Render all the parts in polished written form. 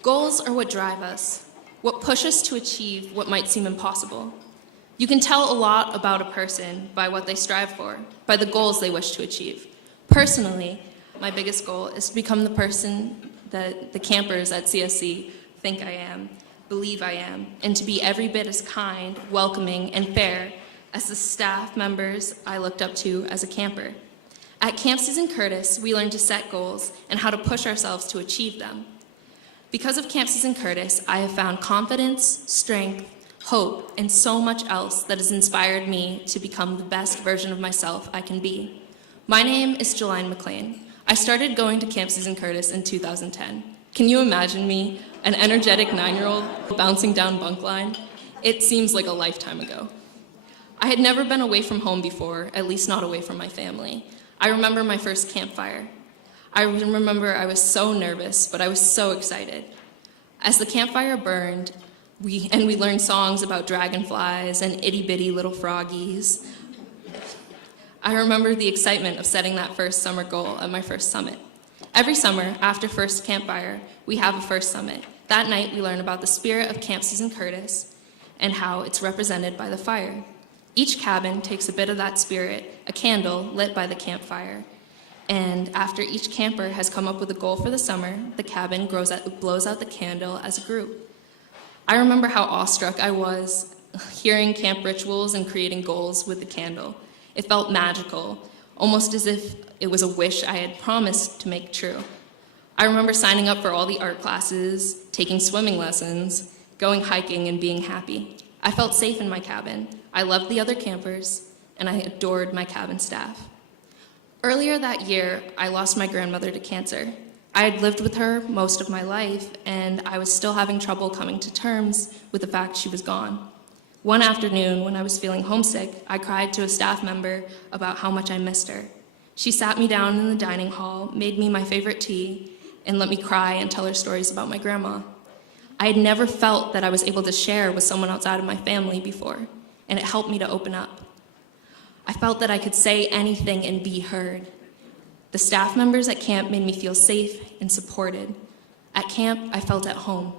Goals are what drive us, what push us to achieve what might seem impossible. You can tell a lot about a person by what they strive for, by the goals they wish to achieve. Personally, my biggest goal is to become the person that the campers at CSC think I am, believe I am, and to be every bit as kind, welcoming, and fair as the staff members I looked up to as a camper. At Camp Season Curtis, we learn to set goals and how to push ourselves to achieve them. Because of Camp Season Curtis, I have found confidence, strength, hope, and so much else that has inspired me to become the best version of myself I can be. My name is Jalion McLean. I started going to Camp Season Curtis in 2010. Can you imagine me, an energetic 9-year-old bouncing down bunk line? It seems like a lifetime ago. I had never been away from home before, at least not away from my family. I remember my first campfire. I remember I was so nervous, but I was so excited. As the campfire burned, we learned songs about dragonflies and itty-bitty little froggies. I remember the excitement of setting that first summer goal at my first summit. Every summer, after first campfire, we have a first summit. That night, we learn about the spirit of Camp Season Curtis and how it's represented by the fire. Each cabin takes a bit of that spirit, a candle lit by the campfire. And after each camper has come up with a goal for the summer, the cabin blows out the candle as a group. I remember how awestruck I was hearing camp rituals and creating goals with the candle. It felt magical, almost as if it was a wish I had promised to make true. I remember signing up for all the art classes, taking swimming lessons, going hiking, and being happy. I felt safe in my cabin. I loved the other campers, and I adored my cabin staff. Earlier that year, I lost my grandmother to cancer. I had lived with her most of my life, and I was still having trouble coming to terms with the fact she was gone. One afternoon, when I was feeling homesick, I cried to a staff member about how much I missed her. She sat me down in the dining hall, made me my favorite tea, and let me cry and tell her stories about my grandma. I had never felt that I was able to share with someone outside of my family before, and it helped me to open up. I felt that I could say anything and be heard. The staff members at camp made me feel safe and supported. At camp, I felt at home.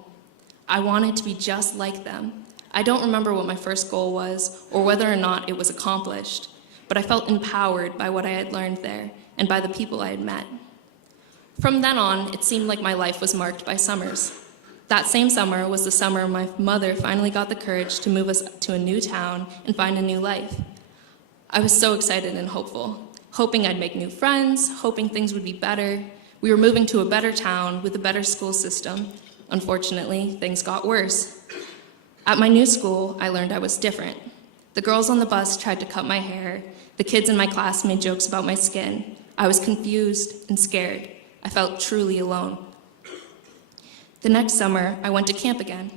I wanted to be just like them. I don't remember what my first goal was or whether or not it was accomplished, but I felt empowered by what I had learned there and by the people I had met. From then on, it seemed like my life was marked by summers. That same summer was the summer my mother finally got the courage to move us to a new town and find a new life. I was so excited and hopeful, hoping I'd make new friends, hoping things would be better. We were moving to a better town with a better school system. Unfortunately, things got worse. At my new school, I learned I was different. The girls on the bus tried to cut my hair. The kids in my class made jokes about my skin. I was confused and scared. I felt truly alone. The next summer, I went to camp again.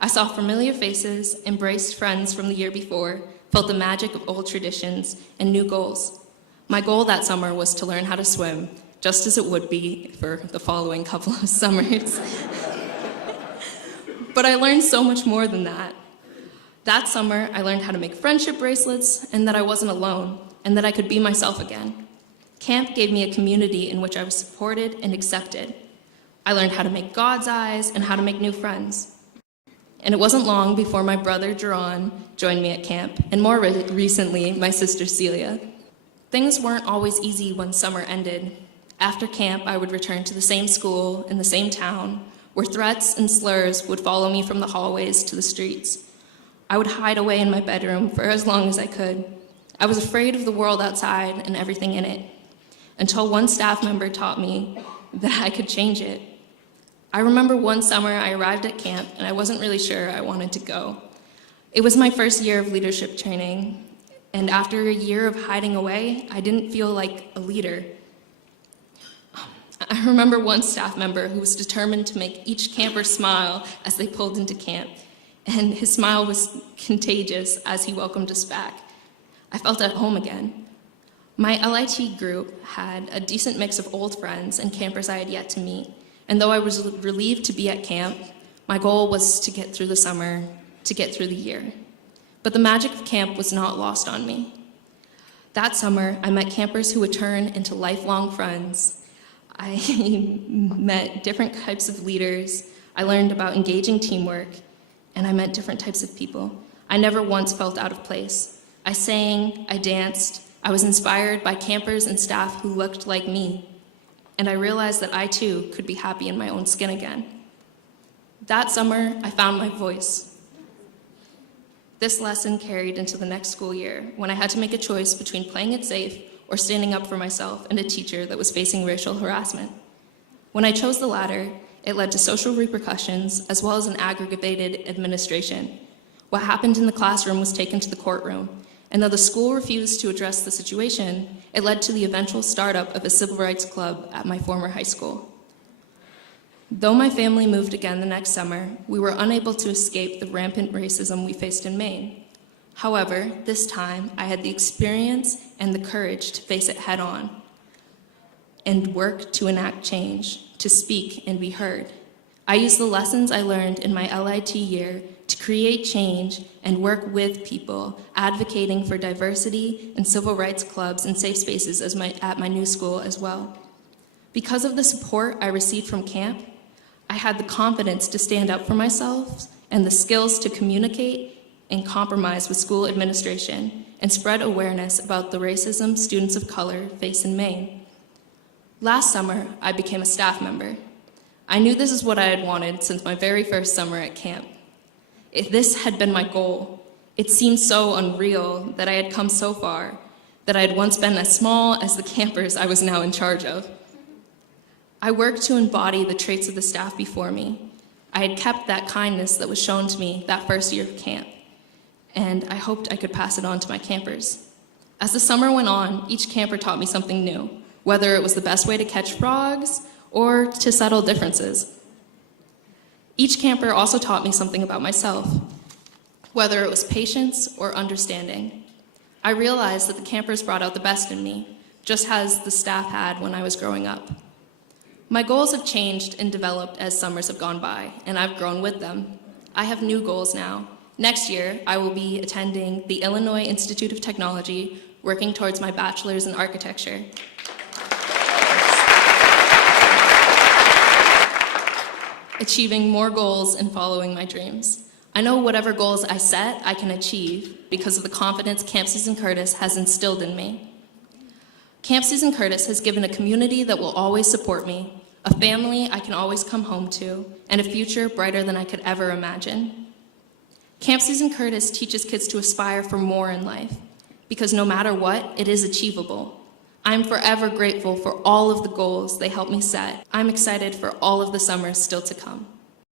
I saw familiar faces, embraced friends from the year before, felt the magic of old traditions, and new goals. My goal that summer was to learn how to swim, just as it would be for the following couple of summers. But I learned so much more than that. That summer, I learned how to make friendship bracelets, and that I wasn't alone, and that I could be myself again. Camp gave me a community in which I was supported and accepted. I learned how to make God's eyes and how to make new friends. And it wasn't long before my brother, Jalion, joined me at camp, and more recently, my sister, Celia. Things weren't always easy when summer ended. After camp, I would return to the same school in the same town, where threats and slurs would follow me from the hallways to the streets. I would hide away in my bedroom for as long as I could. I was afraid of the world outside and everything in it, until one staff member taught me that I could change it. I remember one summer I arrived at camp and I wasn't really sure I wanted to go. It was my first year of leadership training, and after a year of hiding away, I didn't feel like a leader. I remember one staff member who was determined to make each camper smile as they pulled into camp, and his smile was contagious as he welcomed us back. I felt at home again. My LIT group had a decent mix of old friends and campers I had yet to meet, and though I was relieved to be at camp, my goal was to get through the summer, to get through the year. But the magic of camp was not lost on me. That summer, I met campers who would turn into lifelong friends. I met different types of leaders. I learned about engaging teamwork, and I met different types of people. I never once felt out of place. I sang, I danced, I was inspired by campers and staff who looked like me, and I realized that I too could be happy in my own skin again. That summer, I found my voice. This lesson carried into the next school year when I had to make a choice between playing it safe or standing up for myself and a teacher that was facing racial harassment. When I chose the latter, it led to social repercussions as well as an aggravated administration. What happened in the classroom was taken to the courtroom, and though the school refused to address the situation, it led to the eventual startup of a civil rights club at my former high school. Though my family moved again the next summer, we were unable to escape the rampant racism we faced in Maine. However, this time, I had the experience and the courage to face it head on and work to enact change, to speak and be heard. I used the lessons I learned in my LIT year to create change and work with people, advocating for diversity and civil rights clubs and safe spaces at my new school as well. Because of the support I received from camp, I had the confidence to stand up for myself and the skills to communicate and compromise with school administration and spread awareness about the racism students of color face in Maine. Last summer, I became a staff member. I knew this is what I had wanted since my very first summer at camp. If this had been my goal, it seemed so unreal that I had come so far, that I had once been as small as the campers I was now in charge of. I worked to embody the traits of the staff before me. I had kept that kindness that was shown to me that first year of camp, and I hoped I could pass it on to my campers. As the summer went on, each camper taught me something new, whether it was the best way to catch frogs or to settle differences. Each camper also taught me something about myself, whether it was patience or understanding. I realized that the campers brought out the best in me, just as the staff had when I was growing up. My goals have changed and developed as summers have gone by, and I've grown with them. I have new goals now. Next year, I will be attending the Illinois Institute of Technology, working towards my bachelor's in architecture. Achieving more goals and following my dreams. I know whatever goals I set, I can achieve because of the confidence Camp Susan Curtis has instilled in me. Camp Susan Curtis has given a community that will always support me, a family I can always come home to, and a future brighter than I could ever imagine. Camp Susan Curtis teaches kids to aspire for more in life, because no matter what, it is achievable. I'm forever grateful for all of the goals they helped me set. I'm excited for all of the summers still to come.